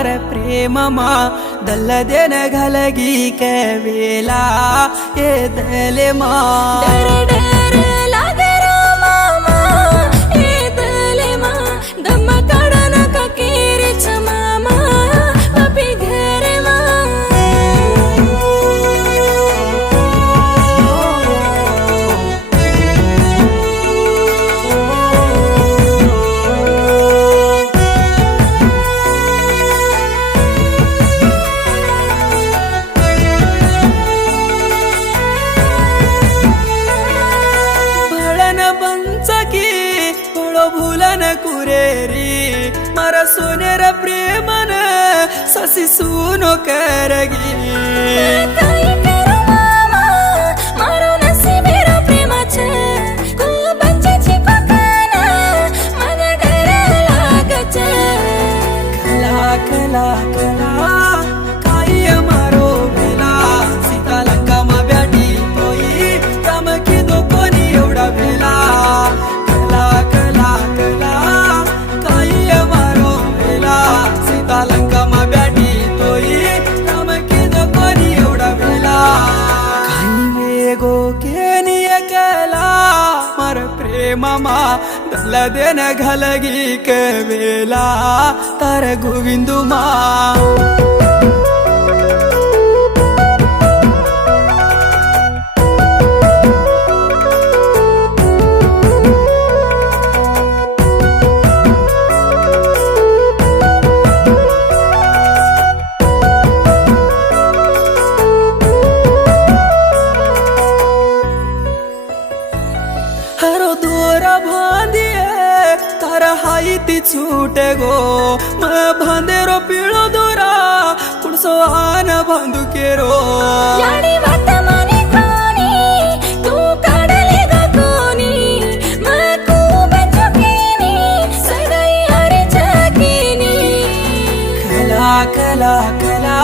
तार प्रेम मा दल देन घलगी के वेला ये दले मा डर डर लागे रो मामा ए दले मा दम काढन का केरे छ मामा पपी घर मा भूलन कुरेरी मारा सोनेर प्रेमन ससी सुनो करगी काय करू मामा मारो नसीबेरो प्रेमाच को बंचाची पकाना मन डर लागच कला कला कला काय मारो बेला सीता लंका मा ब्याटी तोई काम की दो कोणी एवढा बेला कला कला कला काय मारो बेला सीता लंका मा ब्याटी तोई काम की दो कोणी एवढा बेला काही वेगो केनिय कला मार प्रेम मा दल देन घलगी के वेला तार गोविंदु मा हरो दोरा बांधिए तारा हाई ती छूटे गो मैं बांधेरो पीळो दोरा कुणसो आन बांधू केरो याडी वाट माने कोणी तू काढले ग कोणी मको बचकेनी सगळी हरे जकेनी कला कला कला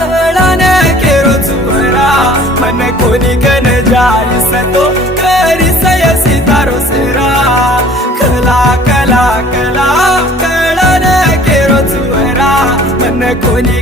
कळाने केरो चुरा मन कोणी कन जाई सतो करी सयसी तारो सेरा कला कला कला कळाने केरो चुरा मन कोणी